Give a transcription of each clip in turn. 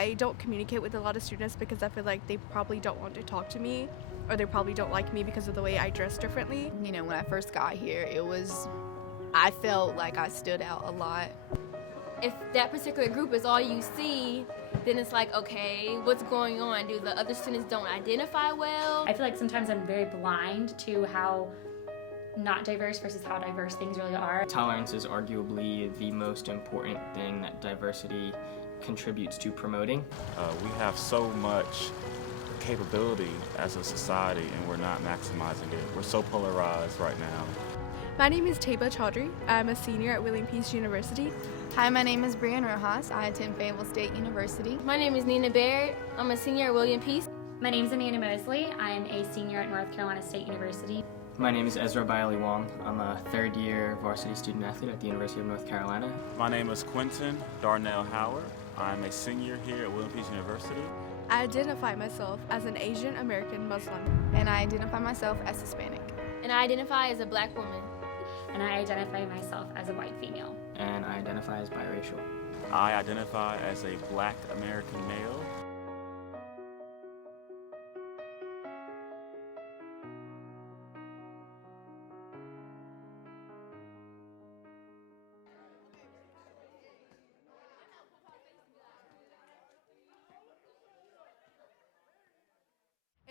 I don't communicate with a lot of students because I feel like they probably don't want to talk to me, or they probably don't like me because of the way I dress differently. You know, when I first got here, I felt like I stood out a lot. If that particular group is all you see, then it's like, okay, what's going on? Do the other students don't identify well? I feel like sometimes I'm very blind to how not diverse versus how diverse things really are. Tolerance is arguably the most important thing that diversity contributes to promoting. We have so much capability as a society and we're not maximizing it. We're so polarized right now. My name is Taiba Chaudhry. I'm a senior at William Peace University. Hi, my name is Brian Rojas. I attend Fayetteville State University. My name is Nina Baird. I'm a senior at William Peace. My name is Amanda Mosley. I'm a senior at North Carolina State University. My name is Ezra Bailey Wong. I'm a third-year varsity student athlete at the University of North Carolina. My name is Quentin Darnell Howard. I'm a senior here at William Peace University. I identify myself as an Asian American Muslim. And I identify myself as Hispanic. And I identify as a black woman. And I identify myself as a white female. And I identify as biracial. I identify as a Black American male.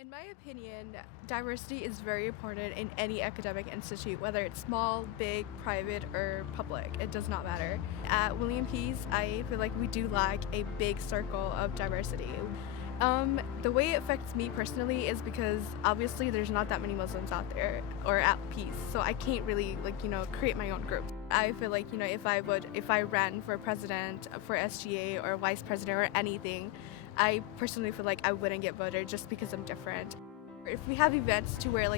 In my opinion, diversity is very important in any academic institute, whether it's small, big, private, or public. It does not matter. At William Peace, I feel like we do lack a big circle of diversity. The way it affects me personally is because obviously there's not that many Muslims out there or at Peace, so I can't really create my own group. I feel like if I ran for president, for SGA or vice president or anything, I personally feel like I wouldn't get voted just because I'm different. If we have events to where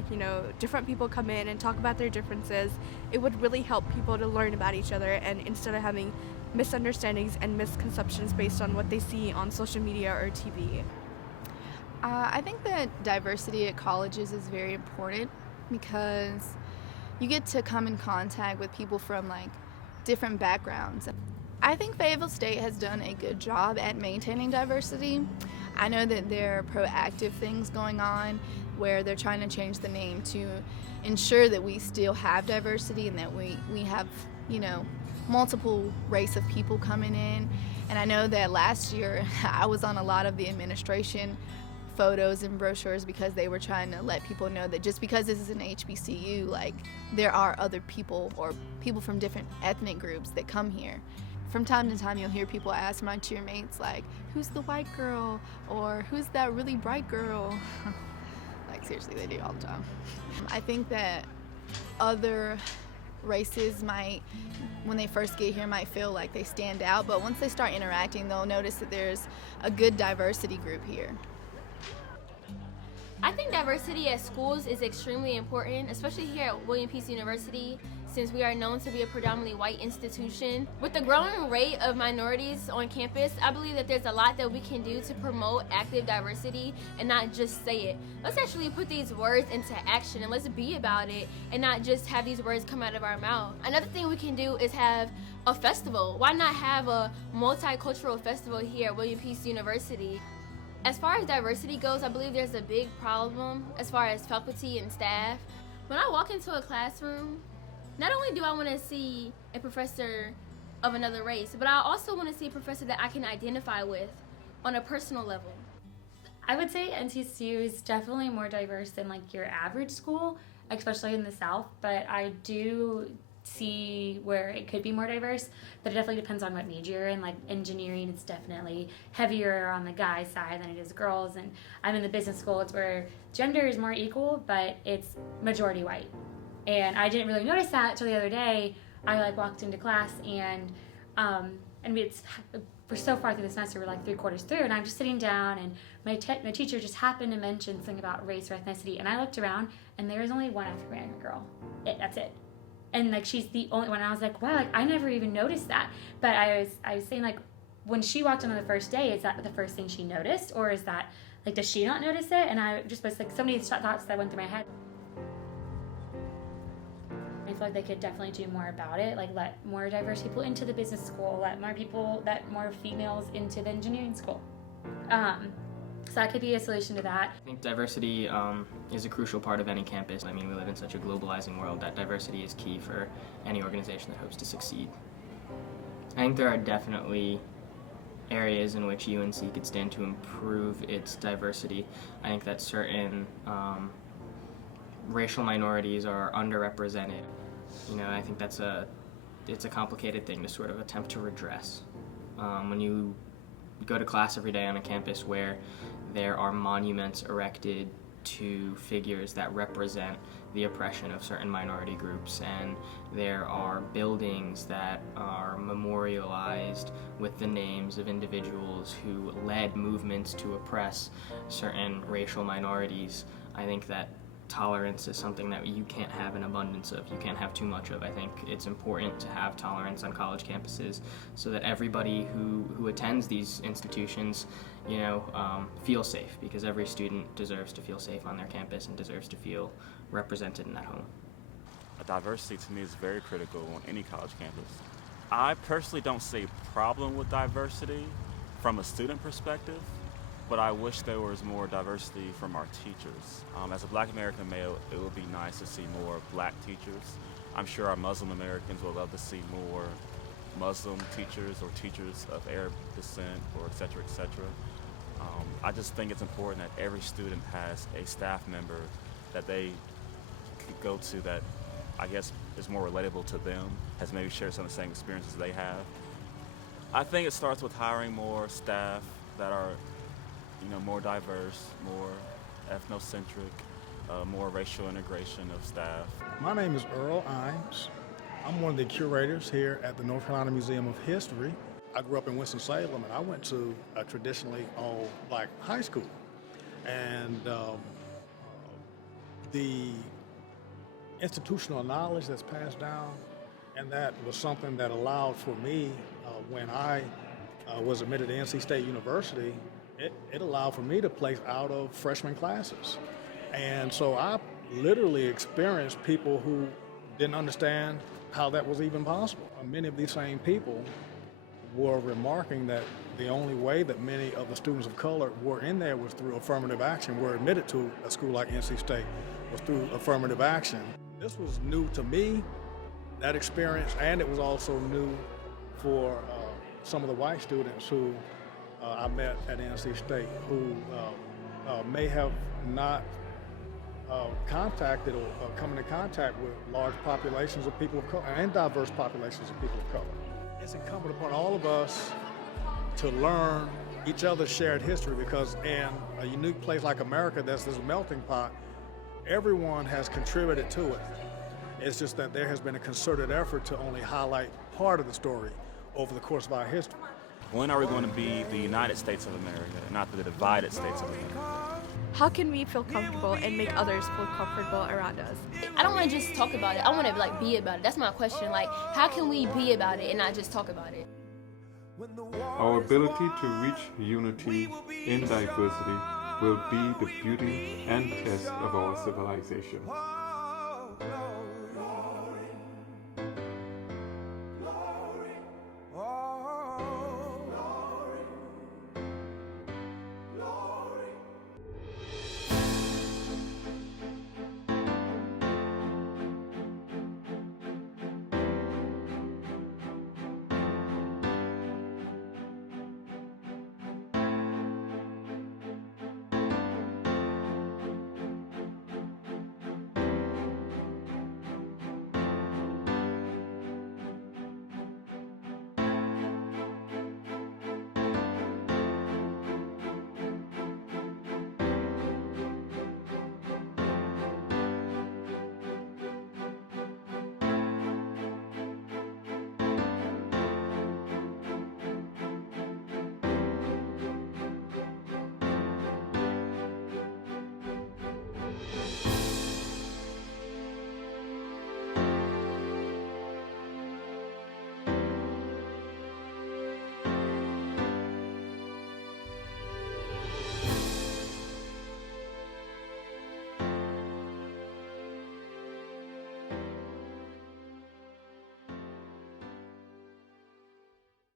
different people come in and talk about their differences, it would really help people to learn about each other, and instead of having misunderstandings and misconceptions based on what they see on social media or TV. I think that diversity at colleges is very important because you get to come in contact with people from different backgrounds. I think Fayetteville State has done a good job at maintaining diversity. I know that there are proactive things going on where they're trying to change the name to ensure that we still have diversity and that we have, multiple race of people coming in. And I know that last year I was on a lot of the administration photos and brochures because they were trying to let people know that just because this is an HBCU, there are other people or people from different ethnic groups that come here. From time to time, you'll hear people ask my cheer mates, who's the white girl? Or who's that really bright girl? Seriously, they do all the time. I think that other races might, when they first get here, might feel like they stand out, but once they start interacting, they'll notice that there's a good diversity group here. I think diversity at schools is extremely important, especially here at William Peace University, since we are known to be a predominantly white institution. With the growing rate of minorities on campus, I believe that there's a lot that we can do to promote active diversity and not just say it. Let's actually put these words into action and let's be about it and not just have these words come out of our mouth. Another thing we can do is have a festival. Why not have a multicultural festival here at William Peace University? As far as diversity goes, I believe there's a big problem as far as faculty and staff. When I walk into a classroom, not only do I want to see a professor of another race, but I also want to see a professor that I can identify with on a personal level. I would say NCCU is definitely more diverse than your average school, especially in the South, but I do see where it could be more diverse, but it definitely depends on what major you're in. Engineering, it's definitely heavier on the guys' side than it is girls, and I'm in the business school, it's where gender is more equal, but it's majority white. And I didn't really notice that until the other day. I walked into class and we're so far through the semester, we're 3/4 through, and I'm just sitting down, and my teacher just happened to mention something about race or ethnicity, and I looked around and there was only one African American girl. That's it. And she's the only one. I was wow, I never even noticed that. But I was saying when she walked in on the first day, is that the first thing she noticed, or is that does she not notice it? And I just was so many thoughts that went through my head. I feel like they could definitely do more about it, let more diverse people into the business school, let more females into the engineering school. So that could be a solution to that. I think diversity is a crucial part of any campus. I mean, we live in such a globalizing world that diversity is key for any organization that hopes to succeed. I think there are definitely areas in which UNC could stand to improve its diversity. I think that certain racial minorities are underrepresented. You know, I think it's a complicated thing to sort of attempt to redress. When you go to class every day on a campus where there are monuments erected to figures that represent the oppression of certain minority groups, and there are buildings that are memorialized with the names of individuals who led movements to oppress certain racial minorities, I think that tolerance is something that you can't have an abundance of. You can't have too much of. I think it's important to have tolerance on college campuses so that everybody who attends these institutions, you know, feels safe, because every student deserves to feel safe on their campus and deserves to feel represented in that home. Diversity to me is very critical on any college campus. I personally don't see a problem with diversity from a student perspective, but I wish there was more diversity from our teachers. As a Black American male, it would be nice to see more Black teachers. I'm sure our Muslim Americans would love to see more Muslim teachers or teachers of Arab descent, or et cetera, et cetera. I just think it's important that every student has a staff member that they could go to that I guess is more relatable to them, has maybe shared some of the same experiences they have. I think it starts with hiring more staff that are, you know, more diverse, more ethnocentric, more racial integration of staff. My name is Earl Imes. I'm one of the curators here at the North Carolina Museum of History. I grew up in Winston-Salem, and I went to a traditionally all-Black high school. And the institutional knowledge that's passed down, and that was something that allowed for me when I was admitted to NC State University. It allowed for me to place out of freshman classes. And so I literally experienced people who didn't understand how that was even possible. Many of these same people were remarking that the only way that many of the students of color were in there was through affirmative action, were admitted to a school like NC State was through affirmative action. This was new to me, that experience, and it was also new for some of the white students who I met at NC State, who may have not contacted or come into contact with large populations of people of color and diverse populations of people of color. It's incumbent upon all of us to learn each other's shared history, because in a unique place like America, that's this melting pot, everyone has contributed to it. It's just that there has been a concerted effort to only highlight part of the story over the course of our history. When are we going to be the United States of America, not the divided States of America? How can we feel comfortable and make others feel comfortable around us? I don't want to just talk about it. I want to be about it. That's my question. How can we be about it and not just talk about it? Our ability to reach unity in diversity will be the beauty and test of our civilization.